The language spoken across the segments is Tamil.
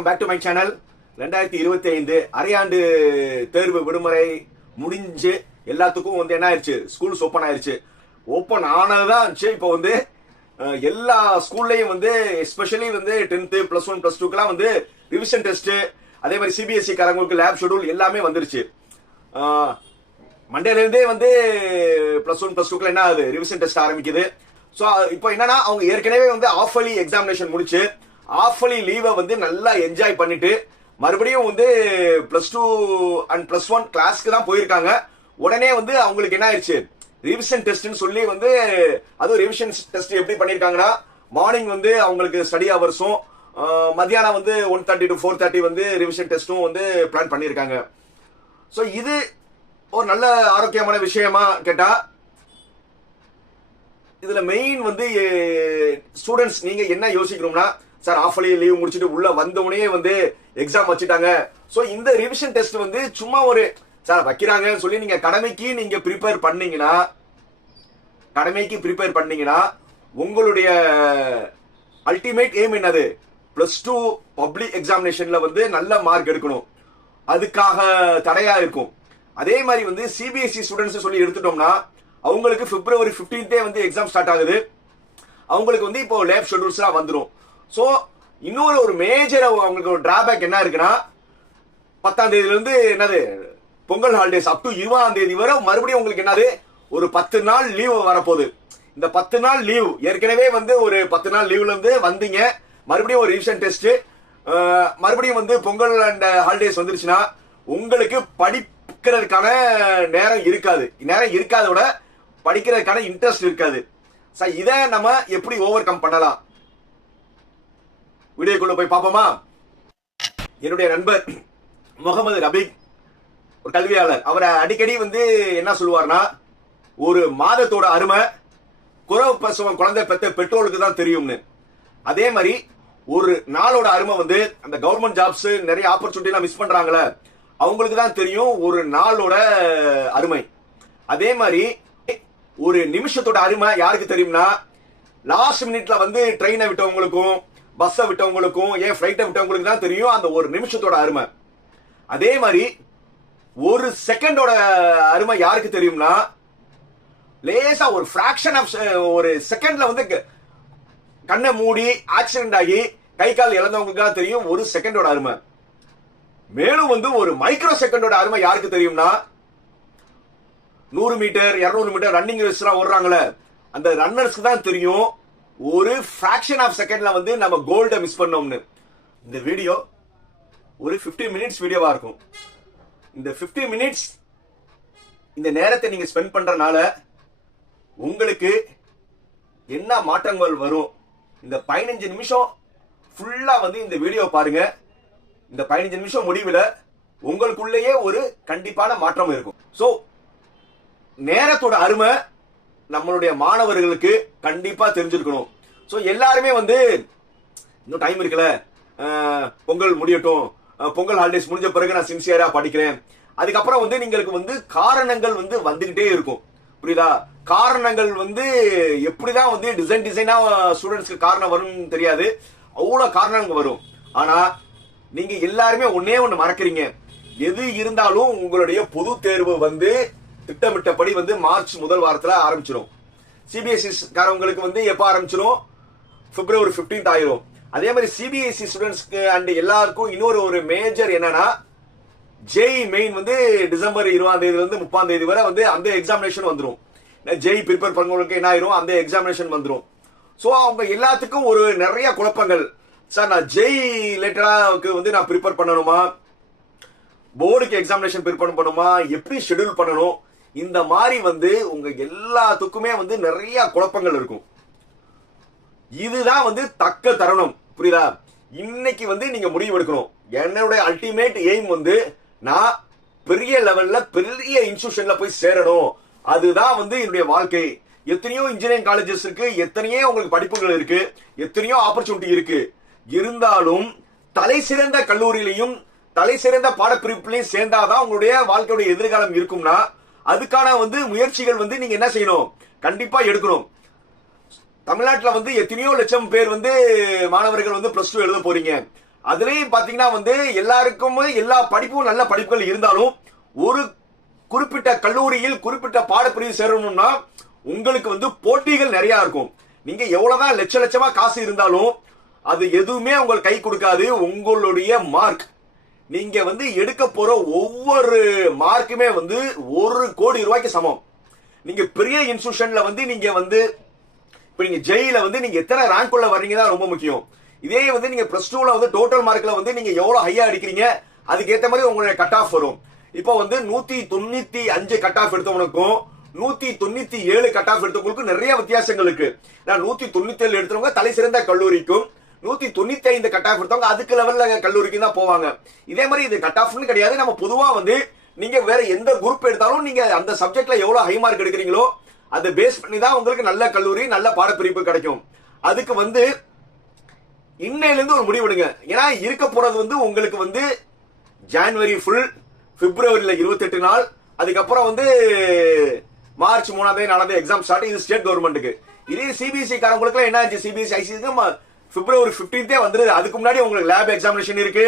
Welcome back to my channel. 2025 அரையாண்டு தேர்வு விடுமுறை முடிஞ்சு எல்லாத்துக்கும் வந்து என்ன ஆயிடுச்சு, ஸ்கூல்ஸ் ஓப்பன் ஆயிடுச்சு. ஓப்பன் ஆனதுதான் இப்போ வந்து எல்லா ஸ்கூல்லையும் வந்து எஸ்பெஷலி வந்து 10th +1 +2க்குலாம் வந்து ரிவிஷன் டெஸ்ட், அதே மாதிரி சிபிஎஸ்இ காரங்களுக்கு லேப் ஷெட்யூல் எல்லாமே வந்துருச்சு. மண்டேல இருந்தே வந்து +1 +2க்குலாம் என்ன ஆகுது, ரிவிஷன் டெஸ்ட் ஆரம்பிக்குது. ஸோ இப்போ என்னன்னா அவங்க ஏற்கனவே வந்து ஆஃபலி எக்ஸாமினேஷன் முடிச்சு ஆஃபலி லீவை வந்து நல்லா என்ஜாய் பண்ணிட்டு மறுபடியும் வந்து +2 அண்ட் +1 கிளாஸ்க்கு தான் போயிருக்காங்க. உடனே வந்து அவங்களுக்கு என்ன ஆயிடுச்சு, ரிவிஷன் டெஸ்ட்னு சொல்லி வந்து அதுவும் ரிவிஷன் டெஸ்ட் எப்படி பண்ணிருக்காங்கன்னா, மார்னிங் வந்து அவங்களுக்கு ஸ்டடி ஹவர்ஸும் மத்தியானம் வந்து 1:30 to 4:30 வந்து ரிவிஷன் டெஸ்ட்டும் வந்து பிளான் பண்ணியிருக்காங்க. ஸோ இது ஒரு நல்ல ஆரோக்கியமான விஷயமா கேட்டா, இதுல மெயின் வந்து ஸ்டூடெண்ட்ஸ் நீங்க என்ன யோசிக்கணும்னா, சார் ஆஃபலி லீவ் முடிச்சுட்டு உள்ள வந்தவனே வந்து எக்ஸாம் வச்சுட்டாங்க. ஸோ இந்த ரிவிஷன் டெஸ்ட் வந்து சும்மா ஒரு சார் வைக்கிறாங்கன்னு சொல்லி நீங்க கடமைக்கு ப்ரிப்பேர் பண்ணீங்கன்னா உங்களுடைய அல்டிமேட் எய்ம் என்னது, +2 பப்ளிக் எக்ஸாமினேஷன்ல வந்து நல்ல மார்க் எடுக்கணும். அதுக்காக தடையா இருக்கும். அதே மாதிரி வந்து சிபிஎஸ்இ ஸ்டூடெண்ட்ஸ் சொல்லி எடுத்துட்டோம்னா அவங்களுக்கு February 15th வந்து எக்ஸாம் ஸ்டார்ட் ஆகுது. அவங்களுக்கு வந்து இப்போ லேப் ஷெட்யூல்ஸ் எல்லாம் வந்துடும். ஸோ இன்னொரு ஒரு மேஜர் அவங்களுக்கு ஒரு டிராபேக் என்ன இருக்குன்னா, 10ஆம் தேதியில இருந்து என்னது பொங்கல் ஹாலிடேஸ் அப் டு 20ஆம் தேதி வரை மறுபடியும் உங்களுக்கு என்னது ஒரு 10 நாள் லீவ் வரப்போகுது. இந்த 10 நாள் லீவ் ஏற்கனவே வந்து ஒரு 10 நாள் லீவ்ல இருந்து வந்தீங்க, மறுபடியும் ஒரு ரிவிஷன் டெஸ்ட், மறுபடியும் வந்து பொங்கல் அண்ட் ஹாலிடேஸ் வந்துருச்சுன்னா உங்களுக்கு படிக்கிறதுக்கான நேரம் இருக்காதோட படிக்கிறதுக்கான இன்ட்ரெஸ்ட் இருக்காது. சார் இதை நம்ம எப்படி ஓவர் கம் பண்ணலாம், வீடியோக்குள்ள போய் பார்ப்போமா? என்னுடைய நண்பர் முகமது ரபீக் ஒரு கல்வியாளர், அவரை அடிக்கடி வந்து என்ன சொல்லுவார்னா, ஒரு மாதத்தோட அருமை குறவு பிரசவம் குழந்தை பெற்ற பெற்றோருக்கு தான் தெரியும்னு. அதே மாதிரி ஒரு நாளோட அருமை வந்து அந்த கவர்மெண்ட் ஜாப்ஸ் நிறைய ஆப்பர்ச்சுனிட்டி எல்லாம் மிஸ் பண்றாங்களே அவங்களுக்கு தான் தெரியும் ஒரு நாளோட அருமை. அதே மாதிரி ஒரு நிமிஷத்தோட அருமை யாருக்கு தெரியும்னா, லாஸ்ட் மினிட்ல வந்து ட்ரெயினை விட்டவங்களுக்கும் பஸ்ஸை விட்டவங்களுக்கும் ஏன் ஃபிளைட்டை விட்டவங்களுக்கு தான் தெரியும் அந்த ஒரு நிமிஷத்தோட அருமை. அதே மாதிரி ஒரு செகண்டோட அருமை யாருக்கு தெரியும்னா, லேசா ஒரு ஃபிராக்ஷன் ஆஃப் ஒரு செகண்ட்ல வந்து கண்ணை மூடி ஆக்சிடென்ட் ஆகி கை கால் இழந்தவங்களுக்கு தான் தெரியும் ஒரு செகண்டோட அருமை. மேலும் வந்து ஒரு மைக்ரோ செகண்டோட அருமை யாருக்கு தெரியும்னா, 100 மீட்டர் 200 மீட்டர் ரன்னிங் ரேஸ் எல்லாம் ஓடுறாங்களே அந்த ரன்னர்ஸ்க்கு தான் தெரியும் ஒரு ஃபிராக்ஷன் ஆஃப் செகண்ட்ல வந்து நம்ம கோல்ட மிஸ் பண்ணோம்னு. இந்த வீடியோ ஒரு 15 மினிட்ஸ் வீடியோவா இருக்கும். இந்த 15 மினிட்ஸ் இந்த நேரத்தை நீங்க ஸ்பெண்ட் பண்றதுனால உங்களுக்கு என்ன மாற்றங்கள் வரும், இந்த 15 நிமிஷம் ஃபுல்லா வந்து இந்த வீடியோ பாருங்க. இந்த 15 நிமிஷம் முடிவில் உங்களுக்குள்ளேயே ஒரு கண்டிப்பான மாற்றம் இருக்கும். சோ நேரத்தோட அருமை நம்மளுடைய மாணவர்களுக்கு கண்டிப்பா தெரிஞ்சிருக்கணும். சோ எல்லாருமே வந்து இன்னும் டைம் இருக்குல்ல, பொங்கல் முடியட்டும், பொங்கல் ஹாலிடேஸ் முடிஞ்ச பிறகு நான் சின்சியரா படிக்கிறேன், அதுக்கப்புறம் வந்து நீங்களுக்கு வந்து காரணங்கள் வந்து வந்துகிட்டே இருக்கும். புரியுதா? காரணங்கள் வந்து எப்படிதான் வந்து டிசைனா ஸ்டூடெண்ட்ஸ்க்கு காரணம் வரும்னு தெரியாது, அவ்வளவு காரணங்கள் வரும். ஆனா நீங்க எல்லாருமே ஒன்னே ஒண்ணு மறக்கிறீங்க, எது இருந்தாலும் உங்களுடைய பொது தேர்வு வந்து திட்டமிட்டபடி வந்து மார்ச் முதல் வாரத்துல ஆரம்பிச்சிடும். சிபிஎஸ்இ காரங்களுக்கு வந்து எப்ப ஆரம்பிச்சிடும், February 15th ஆயிரும். அதே மாதிரி சிபிஎஸ்இ ஸ்டூடெண்ட்ஸ்க்கு அண்ட் எல்லாருக்கும் இன்னொரு ஒரு மேஜர் என்னன்னா, ஜேஇ மெயின் வந்து டிசம்பர் 20ஆம் தேதியில இருந்து 30ஆம் தேதி வரை வந்து அந்த எக்ஸாமினேஷன் வந்துடும். ஜேஇ ப்ரிப்பேர் பண்ணவங்களுக்கு என்ன ஆயிரும், அந்த எக்ஸாமினேஷன் வந்துடும். சோ அவங்க எல்லாத்துக்கும் ஒரு நிறைய குழப்பங்கள். சார் நான் ஜேஇ ரிலேட்டடாக்கு வந்து நான் ப்ரிப்பேர் பண்ணணுமா, போர்டுக்கு எக்ஸாமினேஷன் ப்ரிப்பேர் பண்ணணுமா, எப்படி ஷெட்யூல் பண்ணணும், இந்த மாதிரி வந்து உங்க எல்லாத்துக்குமே வந்து நிறைய குழப்பங்கள் இருக்கும். இதுதான் வந்து தக்க தருணம். புரியுதா? இன்னைக்கு வந்து நீங்க முடிவு எடுக்கணும். என்னுடைய அல்டிமேட் எய்ம் வந்து நான் பெரிய லெவல்ல பெரிய இன்ஸ்டிடியூஷன்ல போய் சேரணும், அதுதான் வந்து என்னுடைய வாழ்க்கை. எத்தனையோ இன்ஜினியரிங் காலேஜஸ் இருக்கு, எத்தனையோ உங்களுக்கு படிப்புகள் இருக்கு, எத்தனையோ ஆப்பர்ச்சுனிட்டி இருக்கு. இருந்தாலும் தலை சிறந்த கல்லூரியிலையும் தலை சிறந்த பாடப்பிரிப்புலையும் சேர்ந்தாதான் உங்களுடைய வாழ்க்கையுடைய எதிர்காலம் இருக்கும்னா அதுக்கான வந்து முயற்சிகள் வந்து நீங்க என்ன செய்யணும், கண்டிப்பா எடுக்கணும். தமிழ்நாட்டில் வந்து எத்தனையோ லட்சம் பேர் வந்து மாணவர்கள் வந்து +2 எழுத போறீங்க. அதுலயும் பாத்தீங்கன்னா வந்து எல்லாருக்கும் எல்லா படிப்பும் நல்ல படிப்புகள் இருந்தாலும் ஒரு குறிப்பிட்ட கல்லூரியில் குறிப்பிட்ட பாடப்பிரிவு சேரணும்னா உங்களுக்கு வந்து போட்டிகள் நிறைய இருக்கும். நீங்க எவ்வளவுதான் லட்சமா காசு இருந்தாலும் அது எதுவுமே உங்களுக்கு கை கொடுக்காது. உங்களுடைய மார்க், நீங்க வந்து எடுக்க போற ஒவ்வொரு மார்க்குமே வந்து 1 கோடி ரூபாய்க்கு சமம். நீங்க பெரிய இன்ஸ்டிடியூஷன்ல வந்து நீங்க வந்து இப்ப நீங்க ஜெயில வந்து நீங்க எத்தனை ரேங்க் உள்ள வர்றீங்க தான் ரொம்ப முக்கியம். இதே வந்து நீங்க பிளஸ் 2ல வந்து டோட்டல் மார்க்ல வந்து நீங்க எவ்வளவு ஹையா அடிக்கிறீங்க அதுக்கு ஏத்த மாதிரி உங்களுடைய கட் ஆஃப் வரும். இப்போ வந்து 195 கட் ஆஃப் எடுத்தவனுக்கும் 197 கட் ஆஃப் எடுத்தவங்களுக்கும் நிறைய வித்தியாசங்கள் இருக்கு. 197 எடுத்தவங்க தலை சிறந்த கல்லூரிக்கும் 195 கட் ஆஃப் எடுத்தவங்க அதுக்கு லெவல்ல கல்லூரிக்கு தான் போவாங்க. இதே மாதிரி இது கட் ஆஃப்னு கிடையாது. நம்ம பொதுவா வந்து நீங்க வேற எந்த குரூப் எடுத்தாலும் நீங்க அந்த சப்ஜெக்ட்ல எவ்வளவு ஹை மார்க் எடுக்கிறீங்களோ அதை பேஸ் பண்ணி தான் உங்களுக்கு நல்ல கல்லூரி நல்ல பாடப்பிரிப்பு கிடைக்கும். அதுக்கு வந்து இன்னையில இருந்து ஒரு முடிவு எடுங்க. ஏன்னா இருக்க போறது வந்து உங்களுக்கு வந்து ஜனவரி ஃபுல், பிப்ரவரியில 28 நாள், அதுக்கப்புறம் வந்து மார்ச் 3 4 எக்ஸாம் ஸ்டார்ட். இது ஸ்டேட் கவர்மெண்ட்டுக்கு. இதே சிபிஎஸ்இ காரங்களுக்கு என்ன ஆச்சு, சிபிஎஸ்இ ஐசிஎஸ்க்கு பிப்ரவரி 15 வந்துருது. அதுக்கு முன்னாடி உங்களுக்கு லேப் எக்ஸாமினேஷன் இருக்கு.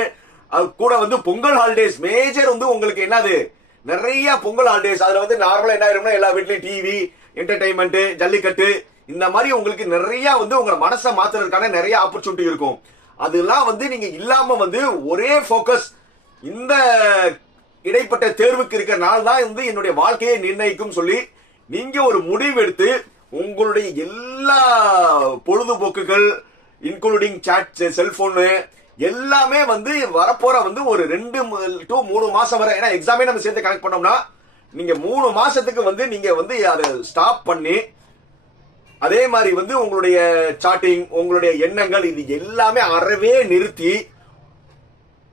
அது கூட வந்து பொங்கல் ஹாலிடேஸ் மேஜர் வந்து உங்களுக்கு என்னது நிறைய பொங்கல் ஹாலிடேஸ். அதுல வந்து நார்மலா என்ன ஆயிரும்னா எல்லா வீட்லயும் டிவி, என்டர்டைன்மெண்ட், ஜல்லிக்கட்டு இந்த மாதிரி உங்களுக்கு நிறைய வந்து உங்க மனசை மாத்துறதுக்கான நிறைய ஆப்பர்ச்சுனிட்டி இருக்கும். அதெல்லாம் வந்து நீங்க இல்லாம வந்து ஒரே போக்கஸ் இந்த இடைப்பட்ட தேர்வுக்கு இருக்கிற நாள் தான் வந்து என்னுடைய வாழ்க்கையை நிர்ணயிக்கும் சொல்லி நீங்க ஒரு முடிவு எடுத்து உங்களுடைய எல்லா பொழுதுபோக்குகள் இன்க்ளூடிங் சாட், செல்போனு எல்லாமே வந்து வரப்போற வந்து ஒரு 2 to 3 மாசம் வரை, ஏன்னா எக்ஸாமே நம்ம சேர்த்து கனெக்ட் பண்ணோம்னா நீங்க 3 மாசத்துக்கு வந்து நீங்க வந்து அதை ஸ்டாப் பண்ணி அதே மாதிரி வந்து உங்களுடைய சாட்டிங், உங்களுடைய எண்ணங்கள் இது எல்லாமே அறவே நிறுத்தி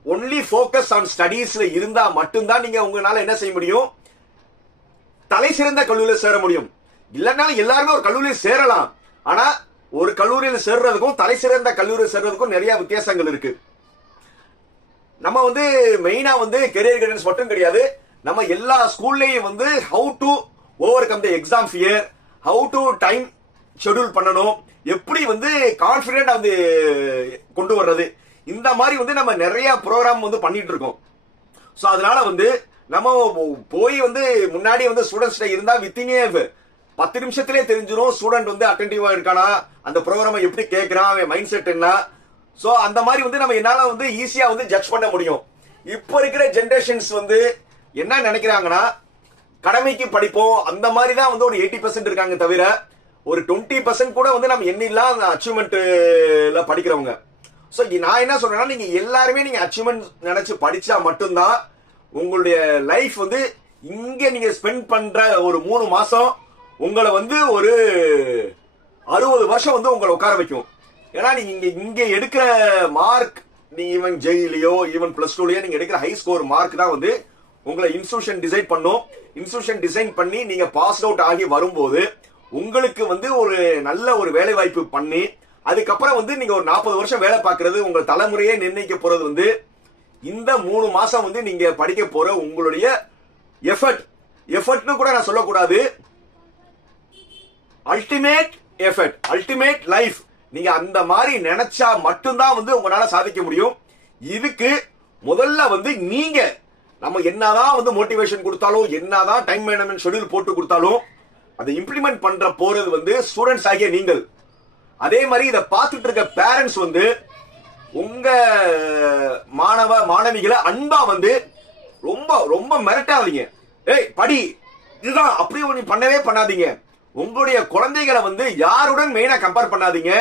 ஒன்லி ஃபோக்கஸ் ஆன் ஸ்டடீஸ்ல இருந்தா மட்டும்தான் நீங்க உங்களால என்ன செய்ய முடியும், தலை சிறந்த கல்லூரியில சேர முடியும். இல்லைன்னாலும் எல்லாருமே ஒரு கல்லூரியில் சேரலாம். ஆனா ஒரு கல்லூரியில் சேர்றதுக்கும் தலை சிறந்த கல்லூரியில் சேர்றதுக்கும் நிறைய வித்தியாசங்கள் இருக்கு. நம்ம வந்து மெயினா வந்து கெரியர் கைடன்ஸ் மட்டும் கிடையாது, நம்ம எல்லா ஸ்கூல்லயும் வந்து how to over come the exam fear, how to time schedule பண்ணணும், எப்படி வந்து கான்பிடென்ட் வந்து கொண்டு வர்றது, இந்த மாதிரி வந்து நம்ம நிறைய ப்ரோக்ராம் வந்து பண்ணிட்டு இருக்கோம். சோ அதனால வந்து நம்ம போய் வந்து முன்னாடி வந்து ஸ்டூடெண்ட்ஸ் இருந்தா வித்தினே 10 நிமிஷத்திலே தெரிஞ்சிடும் ஸ்டூடெண்ட் வந்து அட்டென்டிவா இருக்கானா, அந்த ப்ரோக்ராமை எப்படி கேட்கிறான், அவன் மைண்ட் செட் என்ன. சோ அந்த மாதிரி வந்து நம்ம என்னால வந்து ஈஸியா வந்து ஜட்ஜ் பண்ண முடியும். இப்ப இருக்கிற ஜெனரேஷன்ஸ் வந்து என்ன நினைக்கிறாங்கன்னா கடமைக்கு படிப்போம் அந்த மாதிரி தான் வந்து ஒரு 80% இருக்காங்க தவிர ஒரு 20% கூட வந்து நம்ம எண்ணிலாம் அச்சீவ்மெண்ட்ல படிக்கிறவங்க. சோ நான் என்ன சொல்றேன்னா நீங்க எல்லாருமே நீங்க அச்சீவ்மெண்ட் நினைச்சு படிச்சா மட்டும்தான் உங்களுடைய லைஃப் வந்து இங்க நீங்க ஸ்பெண்ட் பண்ற ஒரு 3 மாசம் உங்களை வந்து ஒரு 60 வருஷம் வந்து உங்களை உட்கார வைக்கும். ஏன்னா நீங்க இங்க எடுக்கிற மார்க், நீங்க ஈவன் ஜெயிலையோ ஈவன் பிளஸ் 2லயோ நீங்க எடுக்கிற ஹை ஸ்கோர் மார்க் தான் வந்து உங்களை இன்ஸ்டிடியூஷன் டிசைட் பண்ணும். இன்ஸ்டிடியூஷன் டிசைன் பண்ணி நீங்க பாஸ் அவுட் ஆகி வரும்போது உங்களுக்கு வந்து ஒரு நல்ல ஒரு வேலை வாய்ப்பு பண்ணி அதுக்கப்புறம் வந்து நீங்க ஒரு 40 வருஷம் வேலை பார்க்கறது உங்க தலைமுறையே நிர்ணயிக்க போறது வந்து இந்த 3 மாசம் வந்து நீங்க படிக்க போற உங்களுடைய எஃபர்ட்னு கூட நான் சொல்லக்கூடாது, அல்டிமேட் எஃபர்ட், அல்டிமேட் லைஃப். நீங்க அந்த மாதிரி நினைச்சா மட்டும்தான் வந்து உங்களால சாதிக்க முடியும். இதுக்கு முதல்ல வந்து நீங்க நம்ம என்னதான் வந்து மோட்டிவேஷன் கொடுத்தாலும் என்னதான் டைம் மேனேஜ்மெண்ட் ஷெட்யூல் போட்டு கொடுத்தாலும் அதை இம்ப்ளிமெண்ட் பண்ற போறது வந்து ஸ்டூடெண்ட்ஸ் ஆகிய நீங்கள். அதே மாதிரி இதை பார்த்துட்டு இருக்க பேரண்ட்ஸ் வந்து உங்க மாணவிகளை அன்பா வந்து ரொம்ப ரொம்ப மிரட்டாதீங்க. ஏய் படி இதுதான் அப்படி ஒண்ணு பண்ணவே பண்ணாதீங்க. உங்களுடைய குழந்தைகளை வந்து யாருடன் மெயினா கம்பேர் பண்ணாதீங்க.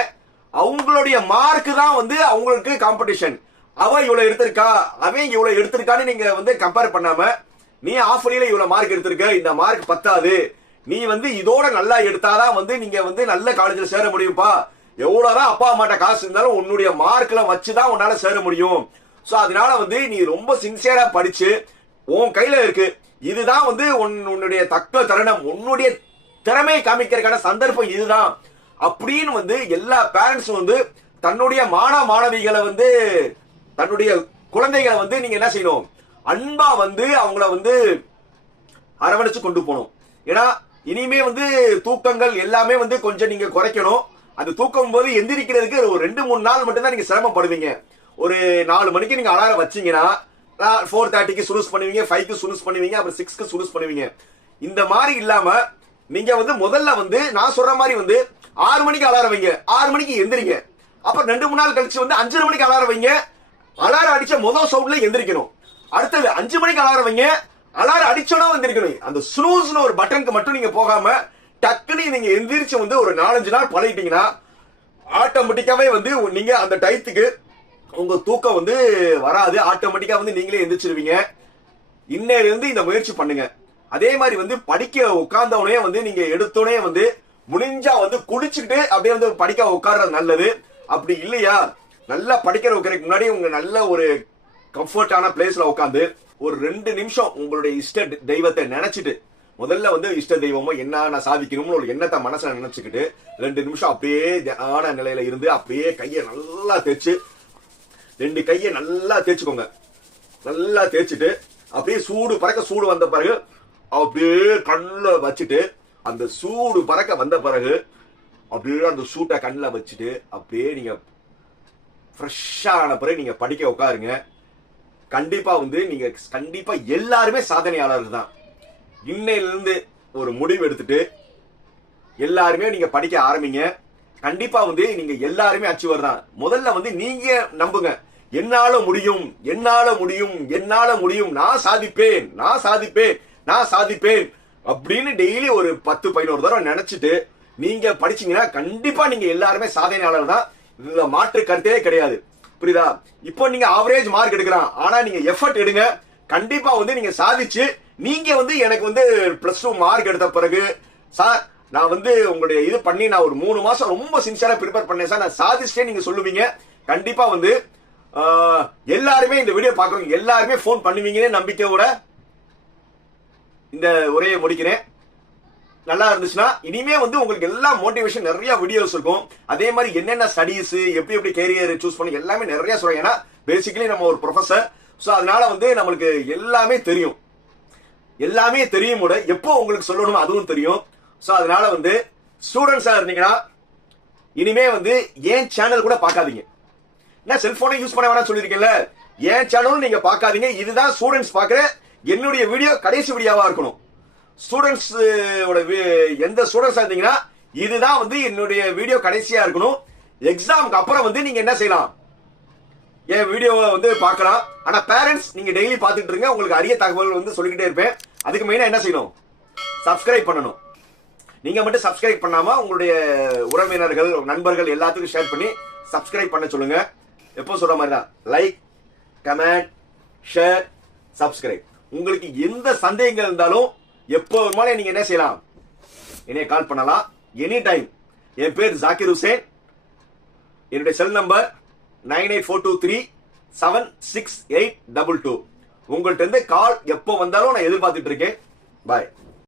அவங்களுடைய மார்க் தான் வந்து அவங்களுக்கு காம்படிஷன். அவ இவ்வளவு எடுத்திருக்கா, அவன் இவ்வளவு எடுத்திருக்கான்னு நீங்க வந்து கம்பேர் பண்ணாம நீ ஆஃப் இயர்ல இவ்வளவு மார்க் எடுத்திருக்க, இந்த மார்க் பத்தாது, நீ வந்து இதோட நல்லா எடுத்தாதான் வந்து நீங்க வந்து நல்ல காலேஜ்ல சேர முடியும்பா, எவ்வளவுதான் அப்பா அம்மாட்ட காசு இருந்தாலும் உன்னுடைய மார்க்ல வச்சுதான் உன்னால சேர முடியும். சோ அதனால வந்து நீ ரொம்ப சின்சியரா படிச்சு உன் கையில இருக்கு, இதுதான் வந்து உன்னுடைய தக்க தருணம், உன்னுடைய திறமையை காமிக்கிறதுக்கான சந்தர்ப்பம் இதுதான் அப்படின்னு வந்து எல்லா பேரண்ட்ஸும் வந்து தன்னுடைய மாணவிகளை வந்து தன்னுடைய குழந்தைகளை வந்து நீங்க என்ன செய்யணும், அன்பா வந்து அவங்கள வந்து அரவணைச்சு கொண்டு போகணும். ஏன்னா இனிமே வந்து தூக்கங்கள் எல்லாமே வந்து கொஞ்சம் நீங்க குறைக்கணும். அது தூக்கும் போது எந்திரிக்கிறதுக்கு ஒரு 2-3 நாள் மட்டும் தான் நீங்க சிரமப்படுவீங்க. ஒரு 4 மணிக்கு நீங்க அலாரம் வச்சீங்கன்னா 4:30க்கு சுனூஸ் பண்ணுவீங்க, 5க்கு சுனூஸ் பண்ணுவீங்க, அப்புறம் 6க்கு சுனூஸ் பண்ணுவீங்க. இந்த மாதிரி இல்லாம நீங்க வந்து முதல்ல வந்து நான் சொல்ற மாதிரி வந்து 6 மணிக்கு அலாரம் வைங்க, 6 மணிக்கு எந்திரிங்க. அப்புறம் 2-3 நாள் கழிச்சு வந்து 5:30 மணிக்கு அலாரம் வைங்க. அலாரம் அடிச்ச முதல் சவுண்ட்ல எந்திரிக்கணும். அடுத்தது 5 மணிக்கு அலாரம் வைங்க, அலாரம் அடிச்சோன்னா எந்திரிக்கணும். அந்த ஸ்னூஸ்னு ஒரு பட்டனுக்கு மட்டும் நீங்க போகாம டக்குன்னு நீங்க எந்திரிச்சு வந்து ஒரு 4-5 நாள் பழகிட்டீங்கன்னா ஆட்டோமேட்டிக்காவே வந்து நீங்க அந்த டயத்துக்கு உங்க தூக்கம் வந்து வராது. ஆட்டோமேட்டிக்கா வந்து நீங்களே எந்திரிச்சிருவீங்க. இன்னையில இருந்து இந்த முயற்சி பண்ணுங்க. அதே மாதிரி வந்து படிக்க உட்கார்ந்தவனே வந்து நீங்க எடுத்தோடனே வந்து முடிஞ்சா வந்து குளிச்சுக்கிட்டு அப்படியே வந்து படிக்க உட்கார்றது நல்லது. அப்படி இல்லையா நல்லா படிக்கிற வைக்கிறதுக்கு முன்னாடி உங்க நல்ல ஒரு கம்ஃபர்டான பிளேஸ்ல உட்காந்து ஒரு 2 நிமிஷம் உங்களுடைய இஷ்ட தெய்வத்தை நினைச்சிட்டு முதல்ல வந்து இஷ்ட தெய்வமோ என்ன நான் சாதிக்கணும்னு ஒரு எண்ணத்தை மனசுல நினைச்சுக்கிட்டு 2 நிமிஷம் அப்படியே தியான நிலையில இருந்து அப்படியே கையை நல்லா தேய்ச்சு 2 கையை நல்லா தேய்ச்சுக்கோங்க. நல்லா தேய்ச்சிட்டு அப்படியே சூடு வந்த பிறகு அப்படியே கண்ணில் வச்சுட்டு அந்த சூடு பறக்க வந்த பிறகு அப்படியே அந்த சூட்டை கண்ணில் வச்சுட்டு அப்படியே நீங்க ஃப்ரெஷ்ஷான பிறகு நீங்க படிக்க உட்காருங்க. கண்டிப்பா வந்து நீங்க கண்டிப்பா எல்லாருமே சாதனையாளர்கள் தான். இன்னையிலிருந்து ஒரு முடிவு எடுத்துட்டு எல்லாருமே நீங்க படிக்க ஆரம்பிங்க. கண்டிப்பா வந்து நீங்க எல்லாருமே அச்சீவர் தான். முதல்ல வந்து நீங்க நம்புங்க, என்னால முடியும், என்னால முடியும், என்னால முடியும், நான் சாதிப்பேன், நான் சாதிப்பேன், நான் சாதிப்பேன் அப்படின்னு டெய்லி ஒரு 10-11 தடவை நினைச்சிட்டு நீங்க படிச்சீங்கன்னா கண்டிப்பா நீங்க எல்லாருமே சாதனையாளர் தான். இதுல மாற்று கருத்தே கிடையாது. புரியுதா? இப்போ நீங்க ஆவரேஜ் மார்க் எடுக்கலாம், ஆனா நீங்க எஃபர்ட் எடுங்க. கண்டிப்பா வந்து நீங்க சாதிச்சு நீங்க வந்து எனக்கு வந்து +2 மார்க் எடுத்த பிறகு சார் நான் வந்து உங்களுடைய இது பண்ணி நான் ஒரு 3 மாசம் ரொம்ப சின்சியரா ப்ரிப்பேர் பண்ணேன் சார், நான் சாதிச்சேன் நீங்க சொல்லுவீங்க. கண்டிப்பா வந்து எல்லாருமே இந்த வீடியோ பாக்குறவங்க எல்லாருமே போன் பண்ணுவீங்கன்னு நம்பிக்கையோட இந்த உரையை முடிக்கிறேன். நல்லா இருந்துச்சுன்னா இனிமே வந்து உங்களுக்கு எல்லா மோட்டிவேஷன் நிறைய வீடியோஸ் இருக்கும். அதே மாதிரி என்னென்ன ஸ்டடீஸ் எப்படி கேரியர் சூஸ் பண்ணி எல்லாமே நிறைய சொல்றேன். ஏன்னா பேசிக்கலி நம்ம ஒரு ப்ரொஃபசர், ஸோ அதனால வந்து நம்மளுக்கு எல்லாமே தெரியும். எல்லாமே தெரியும் கூட எப்போ உங்களுக்கு சொல்லணும் அதுவும் தெரியும். ஸோ அதனால வந்து ஸ்டூடெண்ட்ஸா இருந்தீங்கன்னா இனிமே வந்து ஏன் சேனல் கூட பார்க்காதீங்க. நான் செல்போனை யூஸ் பண்ண வேணாம் சொல்லியிருக்கேன்ல, ஏன் சேனலும் நீங்க பார்க்காதீங்க. இதுதான் ஸ்டூடெண்ட்ஸ் பார்க்குற என்னுடைய வீடியோ கடைசி வீடியோவா இருக்கணும். ஸ்டூடெண்ட்ஸ் எந்த ஸ்டூடெண்ட்ஸா இருந்தீங்கன்னா இதுதான் வந்து என்னுடைய வீடியோ கடைசியா இருக்கணும். எக்ஸாமுக்கு அப்புறம் வந்து நீங்க என்ன செய்யலாம், என் வீடியோவை வந்து பார்க்கலாம். ஆனா பேரண்ட்ஸ் நீங்க டெய்லி பார்த்துட்டு இருங்க, உங்களுக்கு அரிய தகவல் வந்து சொல்லிக்கிட்டே இருப்பேன். அதுக்கு மெயினா என்ன செய்யணும், சப்ஸ்கிரைப் பண்ணணும். நீங்க மட்டும் சப்ஸ்கிரைப் பண்ணாம உங்களுடைய உறவினர்கள் நண்பர்கள் எல்லாத்துக்கும் ஷேர் பண்ணி சப்ஸ்கிரைப் பண்ண சொல்லுங்க. எப்போ சொல்ற மாதிரி தான் லைக், கமெண்ட், ஷேர், சப்ஸ்கிரைப். உங்களுக்கு எந்த சந்தேகங்கள் இருந்தாலும் எப்போ வருமானம் நீங்க என்ன செய்யலாம், என்னைய கால் பண்ணலாம் எனி டைம். என் பேர் ஜாகிர் ஹுசேன். என்னுடைய செல் நம்பர் 9842376822. உங்கள்ட்ட இருந்து கால் எப்போ வந்தாலும் நான் எதிர்பார்த்துட்டு இருக்கேன். பாய்.